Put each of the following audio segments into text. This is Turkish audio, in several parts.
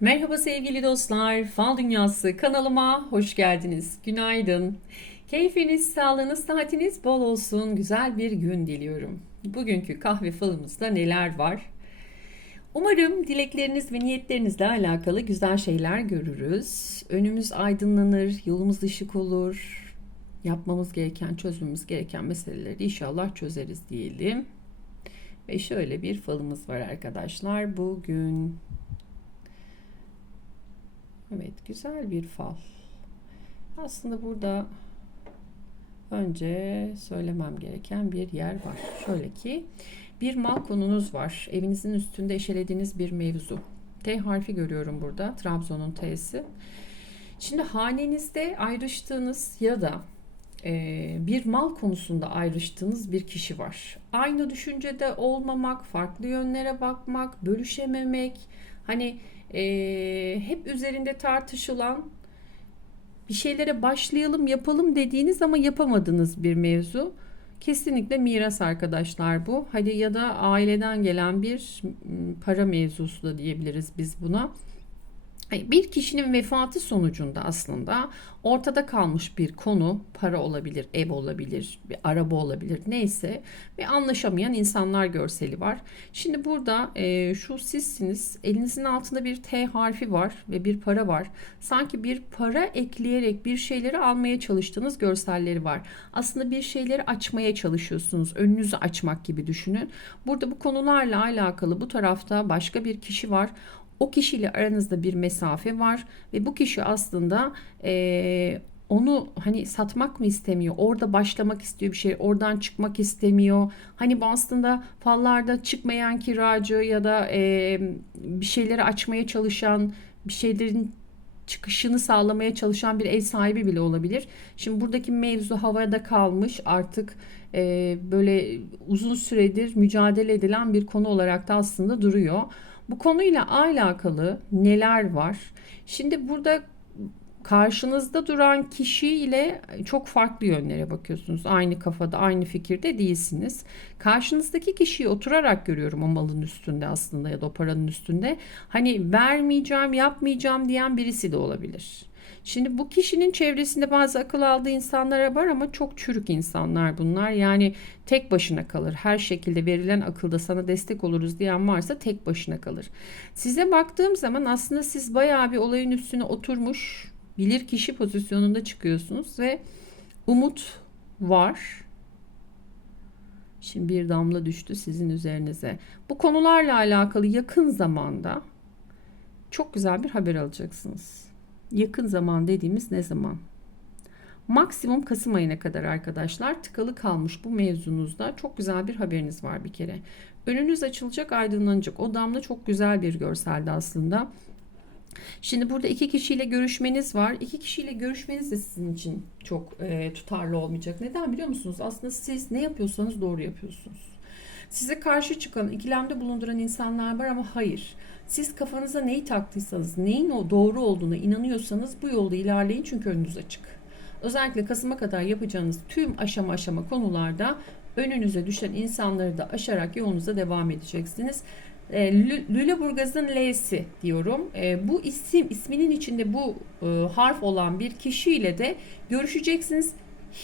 Merhaba sevgili dostlar, Fal Dünyası kanalıma hoş geldiniz. Günaydın. Keyfiniz, sağlığınız, saatiniz bol olsun. Güzel bir gün diliyorum. Bugünkü kahve falımızda neler var? Umarım dilekleriniz ve niyetlerinizle alakalı güzel şeyler görürüz. Önümüz aydınlanır, yolumuz ışık olur. Yapmamız gereken, çözmemiz gereken meseleleri inşallah çözeriz diyelim. Ve şöyle bir falımız var arkadaşlar. Bugün Evet, güzel bir fal. Aslında burada önce söylemem gereken bir yer var. Şöyle ki bir mal konunuz var. Evinizin üstünde eşelediğiniz bir mevzu. T harfi görüyorum burada. Trabzon'un T'si. Şimdi hanenizde ayrıştığınız ya da e, bir mal konusunda ayrıştığınız bir kişi var. Aynı düşüncede olmamak, farklı yönlere bakmak, bölüşememek, hani e, hep üzerinde tartışılan bir şeylere başlayalım yapalım dediğiniz ama yapamadığınız bir mevzu. Kesinlikle miras arkadaşlar bu. Hadi ya da aileden gelen bir para mevzusu da diyebiliriz biz buna bir kişinin vefatı sonucunda aslında ortada kalmış bir konu, para olabilir, ev olabilir, bir araba olabilir, neyse ve anlaşamayan insanlar görseli var. Şimdi burada e, şu sizsiniz, elinizin altında bir T harfi var ve bir para var. Sanki bir para ekleyerek bir şeyleri almaya çalıştığınız görselleri var. Aslında bir şeyleri açmaya çalışıyorsunuz, önünüzü açmak gibi düşünün. Burada bu konularla alakalı bu tarafta başka bir kişi var o kişiyle aranızda bir mesafe var ve bu kişi aslında e, onu hani satmak mı istemiyor? Orada başlamak istiyor bir şey, oradan çıkmak istemiyor. Hani bu aslında fallarda çıkmayan kiracı ya da e, bir şeyleri açmaya çalışan, bir şeylerin çıkışını sağlamaya çalışan bir ev sahibi bile olabilir. Şimdi buradaki mevzu havada kalmış artık e, böyle uzun süredir mücadele edilen bir konu olarak da aslında duruyor. Bu konuyla alakalı neler var? Şimdi burada karşınızda duran kişiyle çok farklı yönlere bakıyorsunuz. Aynı kafada, aynı fikirde değilsiniz. Karşınızdaki kişiyi oturarak görüyorum o malın üstünde aslında ya da o paranın üstünde. Hani vermeyeceğim, yapmayacağım diyen birisi de olabilir. Şimdi bu kişinin çevresinde bazı akıl aldığı insanlar var ama çok çürük insanlar bunlar. Yani tek başına kalır. Her şekilde verilen akılda sana destek oluruz diyen varsa tek başına kalır. Size baktığım zaman aslında siz bayağı bir olayın üstüne oturmuş bilir kişi pozisyonunda çıkıyorsunuz ve umut var. Şimdi bir damla düştü sizin üzerinize. Bu konularla alakalı yakın zamanda çok güzel bir haber alacaksınız. Yakın zaman dediğimiz ne zaman? Maksimum Kasım ayına kadar arkadaşlar tıkalı kalmış bu mevzunuzda çok güzel bir haberiniz var bir kere. Önünüz açılacak, aydınlanacak. O damla çok güzel bir görseldi aslında. Şimdi burada iki kişiyle görüşmeniz var. İki kişiyle görüşmeniz de sizin için çok e, tutarlı olmayacak. Neden biliyor musunuz? Aslında siz ne yapıyorsanız doğru yapıyorsunuz. Size karşı çıkan, ikilemde bulunduran insanlar var ama hayır. Siz kafanıza neyi taktıysanız, neyin o doğru olduğuna inanıyorsanız bu yolda ilerleyin çünkü önünüz açık. Özellikle Kasım'a kadar yapacağınız tüm aşama aşama konularda önünüze düşen insanları da aşarak yolunuza devam edeceksiniz. E, Lüleburgaz'ın L'si diyorum. E, bu isim isminin içinde bu e, harf olan bir kişiyle de görüşeceksiniz.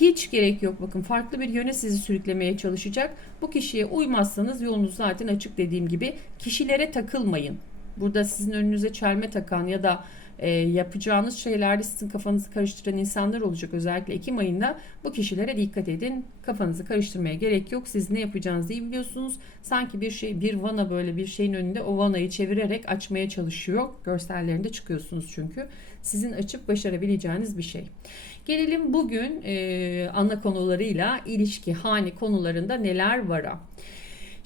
Hiç gerek yok bakın farklı bir yöne sizi sürüklemeye çalışacak. Bu kişiye uymazsanız yolunuz zaten açık dediğim gibi. Kişilere takılmayın. Burada sizin önünüze çelme takan ya da e, yapacağınız şeylerde sizin kafanızı karıştıran insanlar olacak. Özellikle Ekim ayında bu kişilere dikkat edin. Kafanızı karıştırmaya gerek yok. Siz ne yapacağınızı iyi biliyorsunuz. Sanki bir şey bir vana böyle bir şeyin önünde o vanayı çevirerek açmaya çalışıyor. Görsellerinde çıkıyorsunuz çünkü. Sizin açıp başarabileceğiniz bir şey. Gelelim bugün e, ana konularıyla ilişki, hane konularında neler vara.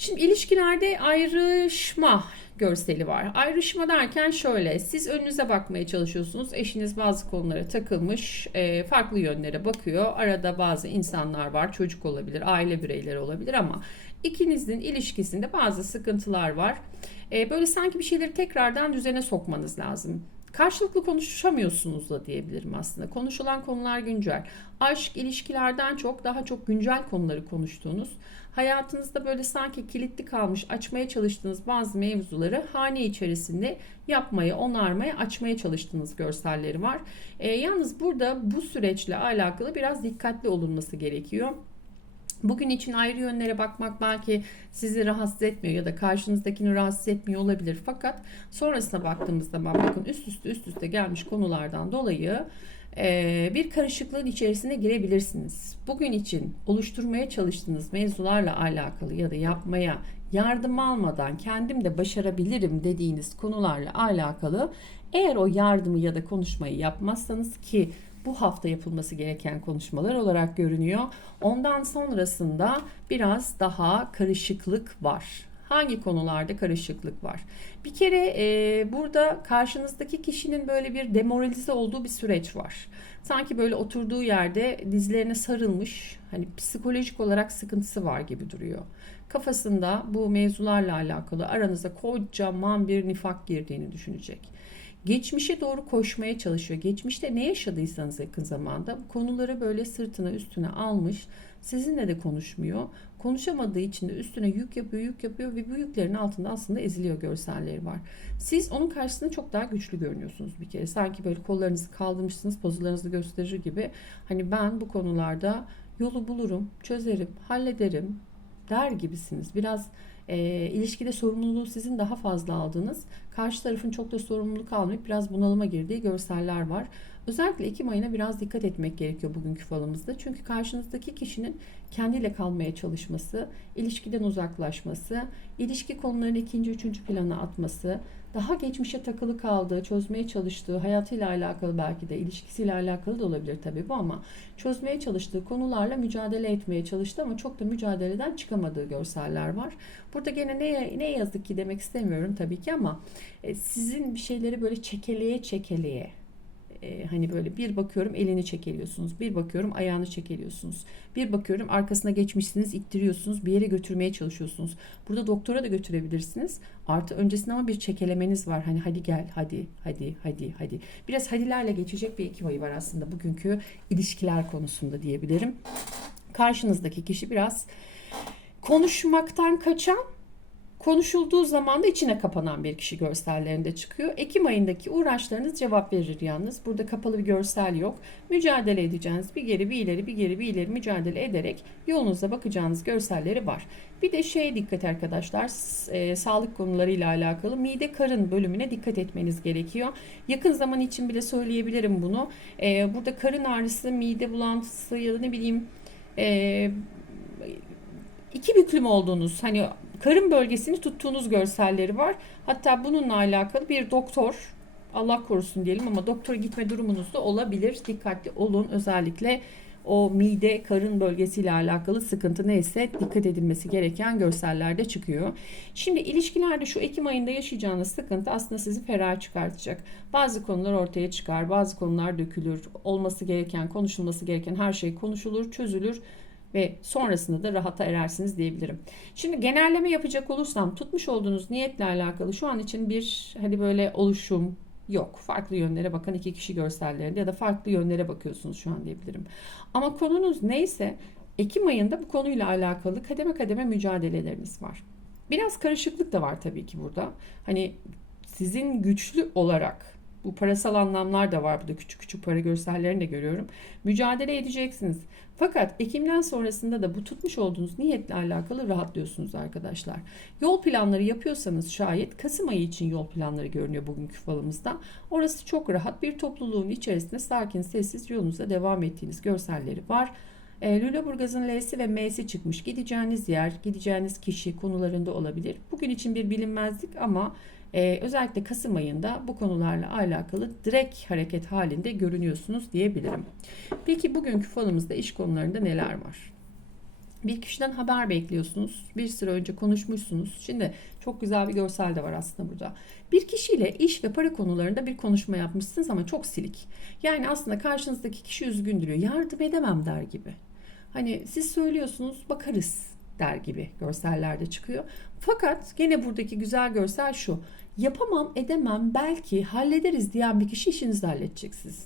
Şimdi ilişkilerde ayrışma görseli var. Ayrışma derken şöyle siz önünüze bakmaya çalışıyorsunuz. Eşiniz bazı konulara takılmış e, farklı yönlere bakıyor. Arada bazı insanlar var çocuk olabilir aile bireyleri olabilir ama ikinizin ilişkisinde bazı sıkıntılar var. E, böyle sanki bir şeyleri tekrardan düzene sokmanız lazım. Karşılıklı konuşamıyorsunuz da diyebilirim aslında. Konuşulan konular güncel. Aşk, ilişkilerden çok daha çok güncel konuları konuştuğunuz, hayatınızda böyle sanki kilitli kalmış açmaya çalıştığınız bazı mevzuları hane içerisinde yapmaya, onarmaya, açmaya çalıştığınız görselleri var. E, yalnız burada bu süreçle alakalı biraz dikkatli olunması gerekiyor. Bugün için ayrı yönlere bakmak belki sizi rahatsız etmiyor ya da karşınızdakini rahatsız etmiyor olabilir. Fakat sonrasına baktığımız zaman bakın üst üste üst üste gelmiş konulardan dolayı e, bir karışıklığın içerisine girebilirsiniz. Bugün için oluşturmaya çalıştığınız mevzularla alakalı ya da yapmaya yardım almadan kendim de başarabilirim dediğiniz konularla alakalı eğer o yardımı ya da konuşmayı yapmazsanız ki bu hafta yapılması gereken konuşmalar olarak görünüyor. Ondan sonrasında biraz daha karışıklık var. Hangi konularda karışıklık var? Bir kere e, burada karşınızdaki kişinin böyle bir demoralize olduğu bir süreç var. Sanki böyle oturduğu yerde dizlerine sarılmış, hani psikolojik olarak sıkıntısı var gibi duruyor. Kafasında bu mevzularla alakalı aranıza kocaman bir nifak girdiğini düşünecek geçmişe doğru koşmaya çalışıyor. Geçmişte ne yaşadıysanız yakın zamanda bu konuları böyle sırtına üstüne almış. Sizinle de konuşmuyor. Konuşamadığı için de üstüne yük yapıyor, yük yapıyor ve bu yüklerin altında aslında eziliyor görselleri var. Siz onun karşısında çok daha güçlü görünüyorsunuz bir kere. Sanki böyle kollarınızı kaldırmışsınız, pozularınızı gösterir gibi. Hani ben bu konularda yolu bulurum, çözerim, hallederim der gibisiniz. Biraz e, ilişkide sorumluluğu sizin daha fazla aldığınız, karşı tarafın çok da sorumluluk almayıp biraz bunalıma girdiği görseller var. Özellikle Ekim ayına biraz dikkat etmek gerekiyor bugünkü falımızda. Çünkü karşınızdaki kişinin kendiyle kalmaya çalışması, ilişkiden uzaklaşması, ilişki konularını ikinci, üçüncü plana atması, daha geçmişe takılı kaldığı, çözmeye çalıştığı, hayatıyla alakalı belki de ilişkisiyle alakalı da olabilir tabii bu ama çözmeye çalıştığı konularla mücadele etmeye çalıştı ama çok da mücadeleden çıkamadığı görseller var. Burada gene ne, ne yazık ki demek istemiyorum tabii ki ama e, sizin bir şeyleri böyle çekeleye çekeleye e, hani böyle bir bakıyorum elini çekeliyorsunuz. Bir bakıyorum ayağını çekeliyorsunuz. Bir bakıyorum arkasına geçmişsiniz, ittiriyorsunuz. Bir yere götürmeye çalışıyorsunuz. Burada doktora da götürebilirsiniz. Artı öncesinde ama bir çekelemeniz var. Hani hadi gel, hadi, hadi, hadi, hadi. Biraz hadilerle geçecek bir iki ayı var aslında bugünkü ilişkiler konusunda diyebilirim. Karşınızdaki kişi biraz konuşmaktan kaçan konuşulduğu zaman da içine kapanan bir kişi görsellerinde çıkıyor. Ekim ayındaki uğraşlarınız cevap verir yalnız. Burada kapalı bir görsel yok. Mücadele edeceğiniz bir geri bir ileri bir geri bir ileri mücadele ederek yolunuza bakacağınız görselleri var. Bir de şeye dikkat arkadaşlar e, sağlık konularıyla alakalı mide karın bölümüne dikkat etmeniz gerekiyor. Yakın zaman için bile söyleyebilirim bunu. E, burada karın ağrısı, mide bulantısı ya da ne bileyim e, iki büklüm olduğunuz hani karın bölgesini tuttuğunuz görselleri var. Hatta bununla alakalı bir doktor Allah korusun diyelim ama doktora gitme durumunuz da olabilir. Dikkatli olun özellikle o mide karın bölgesiyle alakalı sıkıntı neyse dikkat edilmesi gereken görsellerde çıkıyor. Şimdi ilişkilerde şu Ekim ayında yaşayacağınız sıkıntı aslında sizi ferah çıkartacak. Bazı konular ortaya çıkar, bazı konular dökülür. Olması gereken, konuşulması gereken her şey konuşulur, çözülür ve sonrasında da rahata erersiniz diyebilirim. Şimdi genelleme yapacak olursam tutmuş olduğunuz niyetle alakalı şu an için bir hani böyle oluşum yok. Farklı yönlere bakan iki kişi görsellerinde ya da farklı yönlere bakıyorsunuz şu an diyebilirim. Ama konunuz neyse Ekim ayında bu konuyla alakalı kademe kademe mücadeleleriniz var. Biraz karışıklık da var tabii ki burada. Hani sizin güçlü olarak bu parasal anlamlar da var burada küçük küçük para görsellerini de görüyorum. Mücadele edeceksiniz. Fakat Ekim'den sonrasında da bu tutmuş olduğunuz niyetle alakalı rahatlıyorsunuz arkadaşlar. Yol planları yapıyorsanız şayet Kasım ayı için yol planları görünüyor bugünkü falımızda. Orası çok rahat bir topluluğun içerisinde sakin sessiz yolunuza devam ettiğiniz görselleri var. E, Lüleburgaz'ın L'si ve M'si çıkmış. Gideceğiniz yer, gideceğiniz kişi konularında olabilir. Bugün için bir bilinmezlik ama ee, özellikle Kasım ayında bu konularla alakalı direkt hareket halinde görünüyorsunuz diyebilirim. Peki bugünkü falımızda iş konularında neler var? Bir kişiden haber bekliyorsunuz. Bir süre önce konuşmuşsunuz. Şimdi çok güzel bir görsel de var aslında burada. Bir kişiyle iş ve para konularında bir konuşma yapmışsınız ama çok silik. Yani aslında karşınızdaki kişi üzgün duruyor. Yardım edemem der gibi. Hani siz söylüyorsunuz bakarız der gibi görsellerde çıkıyor. Fakat gene buradaki güzel görsel şu. Yapamam, edemem, belki hallederiz diyen bir kişi işinizi halledecek sizin.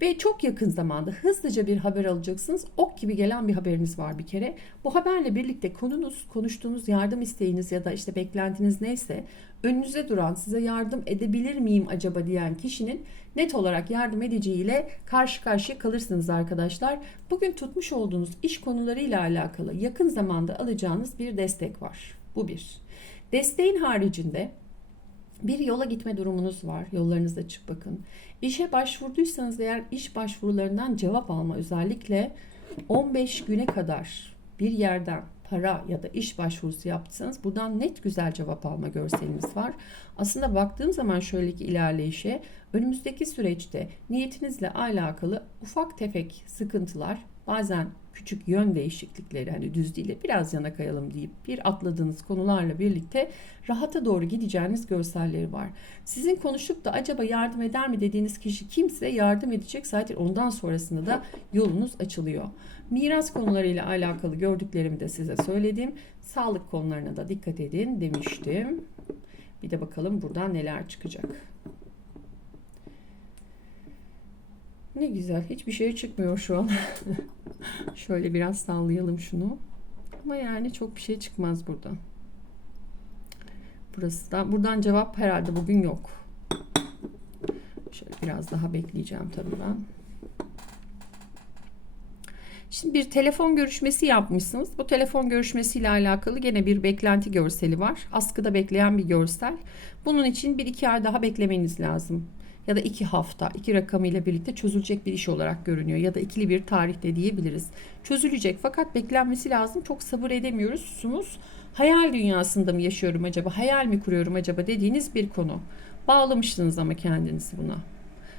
Ve çok yakın zamanda hızlıca bir haber alacaksınız. Ok gibi gelen bir haberiniz var bir kere. Bu haberle birlikte konunuz, konuştuğunuz yardım isteğiniz ya da işte beklentiniz neyse önünüze duran size yardım edebilir miyim acaba diyen kişinin net olarak yardım edeceğiyle karşı karşıya kalırsınız arkadaşlar. Bugün tutmuş olduğunuz iş konularıyla alakalı yakın zamanda alacağınız bir destek var. Bu bir. Desteğin haricinde bir yola gitme durumunuz var. Yollarınızda açık bakın. İşe başvurduysanız eğer iş başvurularından cevap alma özellikle 15 güne kadar bir yerden para ya da iş başvurusu yaptıysanız buradan net güzel cevap alma görseliniz var. Aslında baktığım zaman şöyle ki ilerleyişe önümüzdeki süreçte niyetinizle alakalı ufak tefek sıkıntılar bazen küçük yön değişiklikleri hani düz değil de biraz yana kayalım deyip bir atladığınız konularla birlikte rahata doğru gideceğiniz görselleri var. Sizin konuşup da acaba yardım eder mi dediğiniz kişi kimse yardım edecek zaten ondan sonrasında da yolunuz açılıyor. Miras konularıyla alakalı gördüklerimi de size söyledim. Sağlık konularına da dikkat edin demiştim. Bir de bakalım buradan neler çıkacak. Ne güzel. Hiçbir şey çıkmıyor şu an. Şöyle biraz sallayalım şunu. Ama yani çok bir şey çıkmaz buradan. Burası da buradan cevap herhalde bugün yok. Şöyle biraz daha bekleyeceğim tabii ben. Şimdi bir telefon görüşmesi yapmışsınız. Bu telefon görüşmesiyle alakalı gene bir beklenti görseli var. Askıda bekleyen bir görsel. Bunun için bir iki ay daha beklemeniz lazım. Ya da iki hafta, iki rakamıyla birlikte çözülecek bir iş olarak görünüyor. Ya da ikili bir tarihte diyebiliriz. Çözülecek fakat beklenmesi lazım. Çok sabır edemiyorsunuz. Hayal dünyasında mı yaşıyorum acaba, hayal mi kuruyorum acaba dediğiniz bir konu. Bağlamıştınız ama kendinizi buna.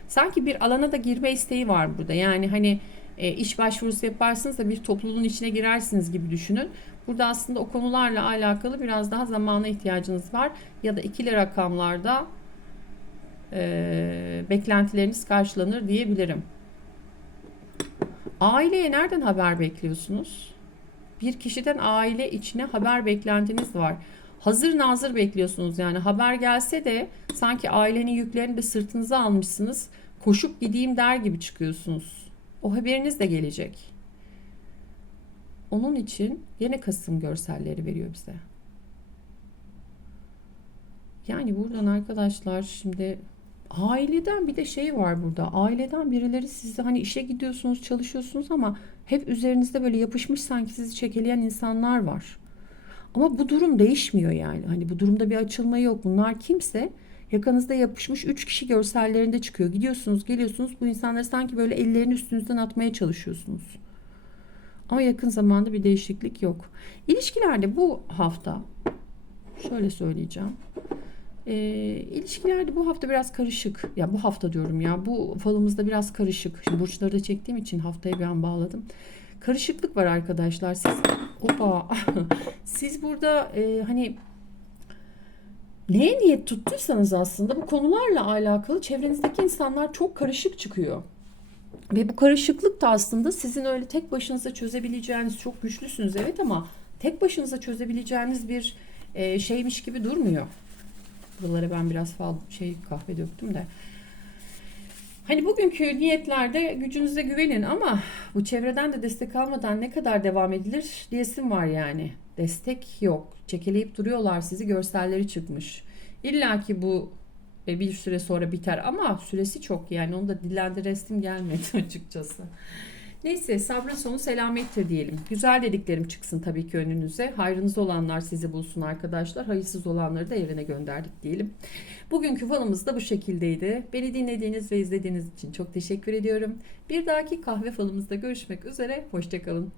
Sanki bir alana da girme isteği var burada. Yani hani e, iş başvurusu yaparsınız da bir topluluğun içine girersiniz gibi düşünün. Burada aslında o konularla alakalı biraz daha zamana ihtiyacınız var. Ya da ikili rakamlarda e, beklentileriniz karşılanır diyebilirim. Aileye nereden haber bekliyorsunuz? Bir kişiden aile içine haber beklentiniz var. Hazır nazır bekliyorsunuz yani haber gelse de sanki ailenin yüklerini de sırtınıza almışsınız. Koşup gideyim der gibi çıkıyorsunuz. O haberiniz de gelecek. Onun için yine Kasım görselleri veriyor bize. Yani buradan arkadaşlar şimdi aileden bir de şey var burada. Aileden birileri sizi hani işe gidiyorsunuz, çalışıyorsunuz ama hep üzerinizde böyle yapışmış sanki sizi çekeleyen insanlar var. Ama bu durum değişmiyor yani. Hani bu durumda bir açılma yok. Bunlar kimse yakanızda yapışmış 3 kişi görsellerinde çıkıyor. Gidiyorsunuz, geliyorsunuz. Bu insanları sanki böyle ellerini üstünüzden atmaya çalışıyorsunuz. Ama yakın zamanda bir değişiklik yok. İlişkilerde bu hafta şöyle söyleyeceğim. E, ilişkilerde bu hafta biraz karışık. Ya bu hafta diyorum ya. Bu falımızda biraz karışık. Şimdi burçları da çektiğim için haftaya bir an bağladım. Karışıklık var arkadaşlar. Siz opa siz burada e, hani neye niyet tuttuysanız aslında bu konularla alakalı çevrenizdeki insanlar çok karışık çıkıyor. Ve bu karışıklık da aslında sizin öyle tek başınıza çözebileceğiniz çok güçlüsünüz evet ama tek başınıza çözebileceğiniz bir e, şeymiş gibi durmuyor. Buralara ben biraz fazla şey kahve döktüm de. Hani bugünkü niyetlerde gücünüze güvenin ama bu çevreden de destek almadan ne kadar devam edilir diyesim var yani. Destek yok. Çekeleyip duruyorlar sizi görselleri çıkmış. İlla ki bu e, bir süre sonra biter ama süresi çok yani onu da dillendiresim gelmedi açıkçası. Neyse sabrın sonu selamettir diyelim. Güzel dediklerim çıksın tabii ki önünüze. Hayrınız olanlar sizi bulsun arkadaşlar. Hayırsız olanları da evine gönderdik diyelim. Bugünkü falımız da bu şekildeydi. Beni dinlediğiniz ve izlediğiniz için çok teşekkür ediyorum. Bir dahaki kahve falımızda görüşmek üzere. Hoşçakalın.